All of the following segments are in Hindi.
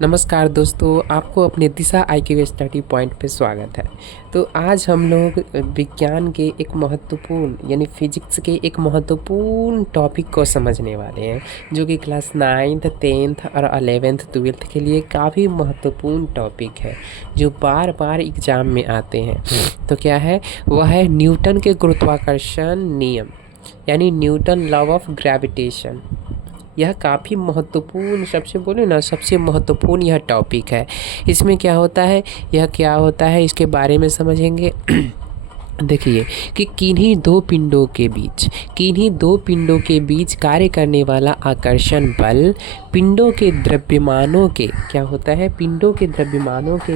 नमस्कार दोस्तों, आपको अपने दिशा IQ स्टडी पॉइंट पे स्वागत है। तो आज हम लोग विज्ञान के एक महत्वपूर्ण यानी फिजिक्स के एक महत्वपूर्ण टॉपिक को समझने वाले हैं, जो कि क्लास 9th 10th और 11th 12th के लिए काफ़ी महत्वपूर्ण टॉपिक है, जो बार बार एग्ज़ाम में आते हैं। तो क्या है वह है न्यूटन के गुरुत्वाकर्षण नियम यानी न्यूटन लॉ ऑफ ग्रेविटेशन। यह काफ़ी महत्वपूर्ण सबसे महत्वपूर्ण यह टॉपिक है। इसमें क्या होता है इसके बारे में समझेंगे। देखिए कि किन्हीं दो पिंडों के बीच कार्य करने वाला आकर्षण बल पिंडों के द्रव्यमानों के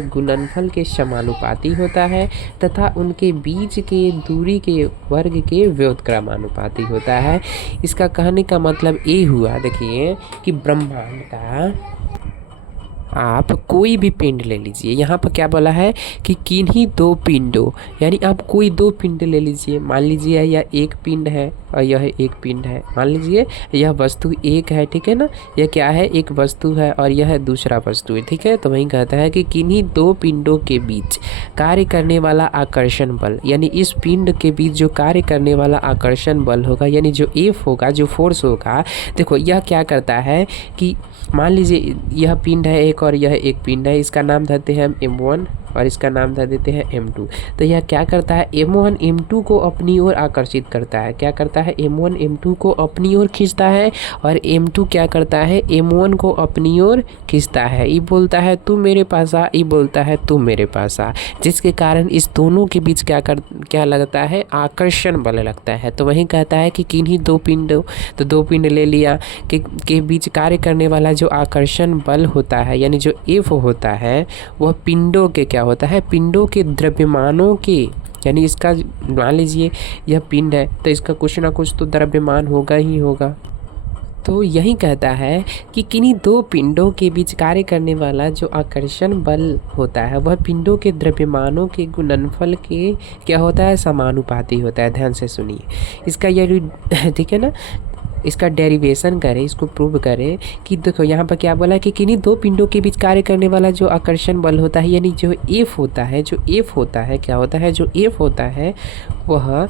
गुणनफल के समानुपाती होता है तथा उनके बीच के दूरी के वर्ग के व्युत्क्रमानुपाती होता है। इसका कहने का मतलब ये हुआ, देखिए कि ब्रह्मांड का आप कोई भी पिंड ले लीजिए। यहाँ पर क्या बोला है कि किन्हीं दो पिंडों, यानी आप कोई दो पिंड ले लीजिए। मान लीजिए यह एक पिंड है और यह एक पिंड है। मान लीजिए यह वस्तु एक है, ठीक है ना। यह क्या है, एक वस्तु है और यह दूसरा वस्तु है, ठीक है। तो वहीं कहता है कि किन्हीं दो पिंडों के बीच कार्य करने वाला आकर्षण बल, यानी इस पिंड के बीच जो कार्य करने वाला आकर्षण बल होगा, यानी जो एफ होगा, जो फोर्स होगा। देखो यह क्या करता है कि मान लीजिए यह पिंड है एक और यह एक पिंड है। इसका नाम धरते हैं हम M1 और इसका नाम धर देते हैं M2। तो यह क्या करता है, M1 M2 को अपनी ओर आकर्षित करता है। क्या करता है, M1 M2 को अपनी ओर खींचता है और M2 क्या करता है, M1 को अपनी ओर खींचता है। ये बोलता है तू मेरे पास आ, ये बोलता है तू मेरे पास आ, जिसके कारण इस दोनों के बीच क्या लगता है, आकर्षण बल लगता है। तो वही कहता है कि किन्हीं दो पिंडों, तो दो पिंड ले लिया के बीच कार्य करने वाला जो आकर्षण बल होता है, यानी जो F होता है, वह पिंडों के क्या होता है, पिंडों के द्रव्यमानों के, यानी इसका मान लीजिए यह पिंड है तो इसका कुछ ना कुछ तो द्रव्यमान होगा ही होगा। तो यही कहता है कि किन्हीं दो पिंडों के बीच कार्य करने वाला जो आकर्षण बल होता है, वह पिंडों के द्रव्यमानों के गुणनफल के क्या होता है, समानुपाती होता है। ध्यान से सुनिए इसका, यह ठीक है ना, इसका डेरिवेशन करें, इसको प्रूव करें कि देखो यहाँ पर क्या बोला है कि किन्हीं दो पिंडों के बीच कार्य करने वाला जो आकर्षण बल होता है, यानी जो F होता है, क्या होता है, जो F होता है वह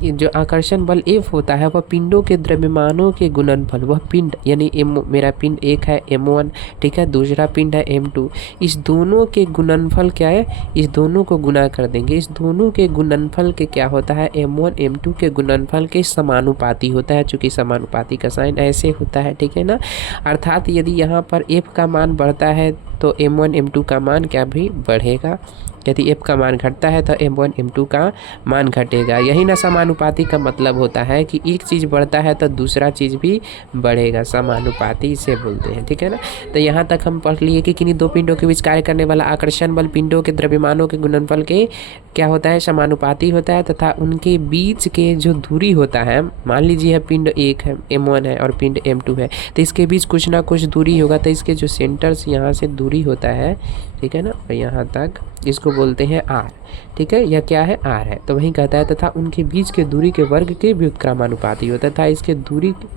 जो आकर्षण बल F होता है वह पिंडों के द्रव्यमानों के गुणनफल, वह पिंड यानी मेरा पिंड एक है M1, ठीक है, दूसरा पिंड है M2। इस दोनों के गुणनफल क्या है, इस दोनों को गुना कर देंगे। इस दोनों के गुणनफल के क्या होता है, M1 M2 के गुणनफल के समानुपाती होता है। चूँकि समानुपाती का साइन ऐसे होता है, ठीक है ना। अर्थात यदि यहाँ पर F का मान बढ़ता है तो M1 M2 का मान क्या भी बढ़ेगा। यदि F का मान घटता है तो M1 M2 का मान घटेगा। यही ना समानुपाती का मतलब होता है कि एक चीज़ बढ़ता है तो दूसरा चीज़ भी बढ़ेगा, समानुपाती इसे बोलते हैं, ठीक है ना। तो यहाँ तक हम पढ़ लिए कि किन्हीं दो पिंडों के बीच कार्य करने वाला आकर्षण बल पिंडों के द्रव्यमानों के गुणनफल के क्या होता है, समानुपाती होता है तथा उनके बीच के जो दूरी होता है, मान लीजिए यह पिंड एक है M1 है और पिंड M2 है, तो इसके बीच कुछ ना कुछ दूरी होगा। तो इसके जो सेंटर से यहाँ से दूरी होता है, ठीक है ना, और यहाँ तक इसको बोलते हैं R, ठीक है, यह क्या है, R है। तो वही कहता है तथा उनके बीच के दूरी के वर्ग के व्युत्क्रमानुपाती होता है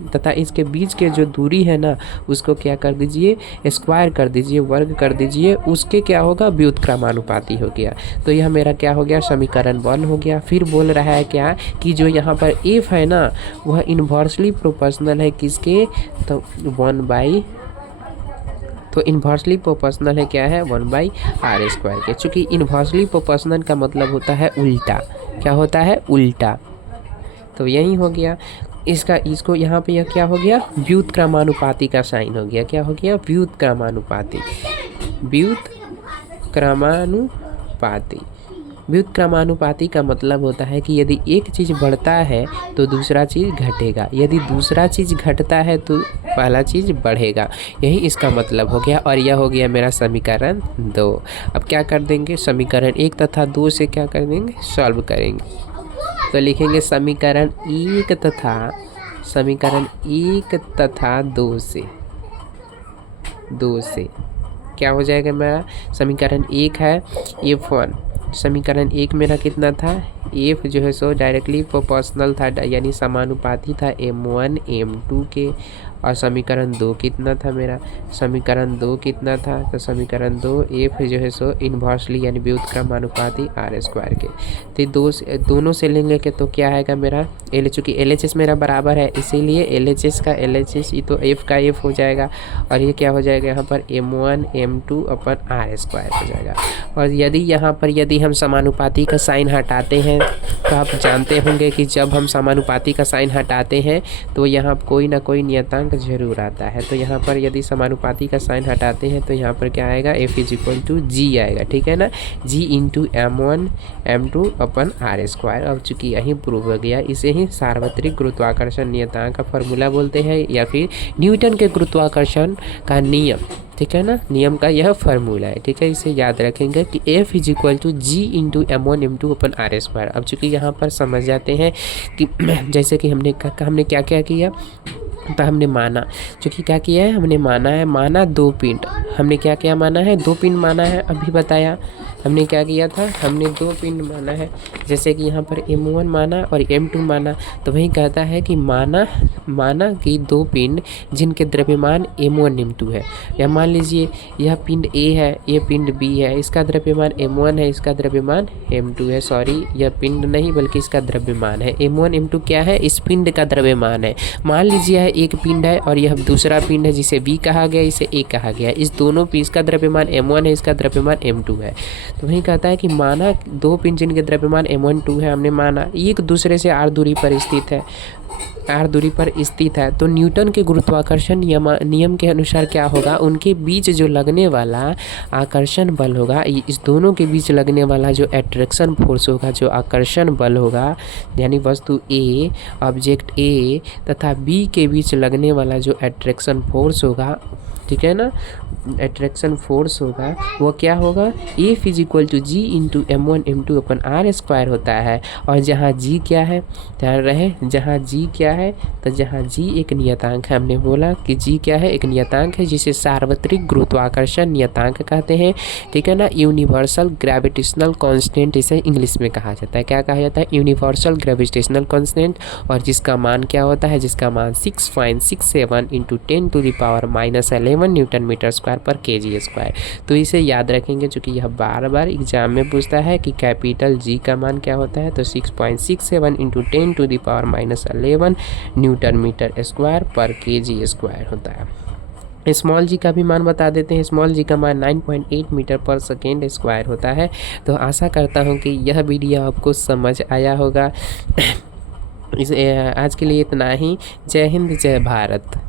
तथा इसके बीच के जो दूरी है ना, उसको क्या कर दीजिए, स्क्वायर कर दीजिए, वर्ग कर दीजिए, उसके क्या होगा, व्युत्क्रमानुपाती हो गया। तो यह मेरा क्या हो गया, समीकरण 1 हो गया। फिर बोल रहा है क्या कि जो यहाँ पर F है ना, वह इन्वर्सली प्रोपोर्शनल है किसके, तो इन्वर्सली प्रोपोर्शनल है, क्या है, 1/r² के। चूँकि इन्वर्सली प्रोपोर्शनल का मतलब होता है उल्टा, क्या होता है, उल्टा। तो यही हो गया इसको यहाँ पे यह क्या हो गया, व्युत्क्रमानुपाती का साइन हो गया। क्या हो गया, व्युत्क्रमानुपाती का मतलब होता है कि यदि एक चीज़ बढ़ता है तो दूसरा चीज़ घटेगा, यदि दूसरा चीज़ घटता है तो पहला चीज़ बढ़ेगा। यही इसका मतलब हो गया। और यह हो गया मेरा समीकरण 2। अब क्या कर देंगे, समीकरण 1 तथा 2 से क्या कर देंगे, सॉल्व करेंगे। तो लिखेंगे समीकरण 1 तथा 2 से क्या हो जाएगा, मेरा समीकरण 1 है F1। समीकरण 1 मेरा कितना था, F जो है सो डायरेक्टली प्रोपोर्शनल था, यानी समानुपाती था M1 M2 के, और समीकरण 2 कितना था मेरा, समीकरण 2 कितना था, तो समीकरण 2 एफ जो है सो इन्वर्सली यानी व्युत्क्रमानुपाती आर स्क्वायर के। तो दोनों से लेंगे के तो क्या आएगा मेरा चूँकि LHS मेरा बराबर है इसीलिए LHS का LHS तो एफ का एफ हो जाएगा और ये क्या हो जाएगा यहाँ पर m1 m2 अपन आर स्क्वायर हो जाएगा। और यदि यहाँ पर यदि हम समानुपाती का साइन हटाते हैं तो आप जानते होंगे कि जब हम समानुपाती का साइन हटाते हैं तो यहाँ कोई ना कोई नियतांक जरूर आता है। तो यहाँ पर यदि समानुपाती का साइन हटाते हैं तो यहाँ पर क्या आएगा F = G आएगा, ठीक है ना, G × m1 m2 अपन आर स्क्वायर। अब चूँकि यही प्रूव हो गया, इसे ही सार्वत्रिक गुरुत्वाकर्षण नियतांक का फॉर्मूला बोलते हैं या फिर न्यूटन के गुरुत्वाकर्षण का नियम, ठीक है ना, नियम का यह फार्मूला है, ठीक है। इसे याद रखेंगे कि F = G × m1 m2 अपन आर स्क्वायर। अब चूँकि यहाँ पर समझ जाते हैं कि जैसे कि हमने क्या क्या किया, तो हमने माना, चूँकि क्या किया है, हमने माना 2 पिंड, हमने क्या क्या माना है, 2 पिंड माना है। अभी बताया हमने क्या किया था, हमने 2 पिंड माना है, जैसे कि यहाँ पर m1 माना और m2 माना। तो वही कहता है कि माना कि 2 पिंड जिनके द्रव्यमान m1 m2 है, या मान लीजिए यह पिंड A है, ये पिंड B है, इसका द्रव्यमान m1 है, इसका द्रव्यमान m2 है। सॉरी, यह पिंड नहीं बल्कि इसका द्रव्यमान है। m1 m2 क्या है, इस पिंड का द्रव्यमान है। मान लीजिए यह एक पिंड है और यह दूसरा पिंड है जिसे B कहा गया, इसे A कहा गया। इस दोनों पीस का द्रव्यमान m1 है, इसका द्रव्यमान m2 है। तो वही कहता है कि माना 2 पिंड जिनके द्रव्यमान m1 2 है, हमने माना एक दूसरे से r दूरी पर स्थित है, तो न्यूटन के गुरुत्वाकर्षण नियम के अनुसार क्या होगा, उनके बीच जो लगने वाला आकर्षण बल होगा, इस दोनों के बीच लगने वाला जो एट्रैक्शन फोर्स होगा, जो आकर्षण बल होगा, यानी वस्तु A, ऑब्जेक्ट A तथा B के बीच लगने वाला जो एट्रैक्शन फोर्स होगा, ठीक है ना, एट्रैक्शन फोर्स होगा, वो क्या होगा, F = G × m1 m2 अपन आर स्क्वायर होता है। और जहाँ G क्या है, ध्यान रहे, जहाँ G क्या है, तो जहाँ G एक नियतांक है, हमने बोला कि G क्या है, एक नियतांक है जिसे सार्वत्रिक गुरुत्वाकर्षण नियतांक कहते हैं, ठीक है ना। यूनिवर्सल ग्रेविटेशनल कांस्टेंट इसे इंग्लिश में कहा जाता है, क्या कहा जाता है, यूनिवर्सल ग्रेविटेशनल कांस्टेंट। और जिसका मान क्या होता है, जिसका मान 6.67 × 10⁻11 न्यूटन मीटर स्क्वायर पर kg²। तो इसे याद रखेंगे चूँकि यह बार बार एग्जाम में पूछता है कि कैपिटल G का मान क्या होता है, तो 6.67 × 10⁻11 न्यूटन मीटर स्क्वायर पर kg² होता है। स्मॉल जी का भी मान बता देते हैं, स्मॉल जी का मान 9.8 मीटर पर सेकेंड स्क्वायर होता है। तो आशा करता हूँ कि यह वीडियो आपको समझ आया होगा। आज के लिए इतना ही। जय हिंद, जय भारत।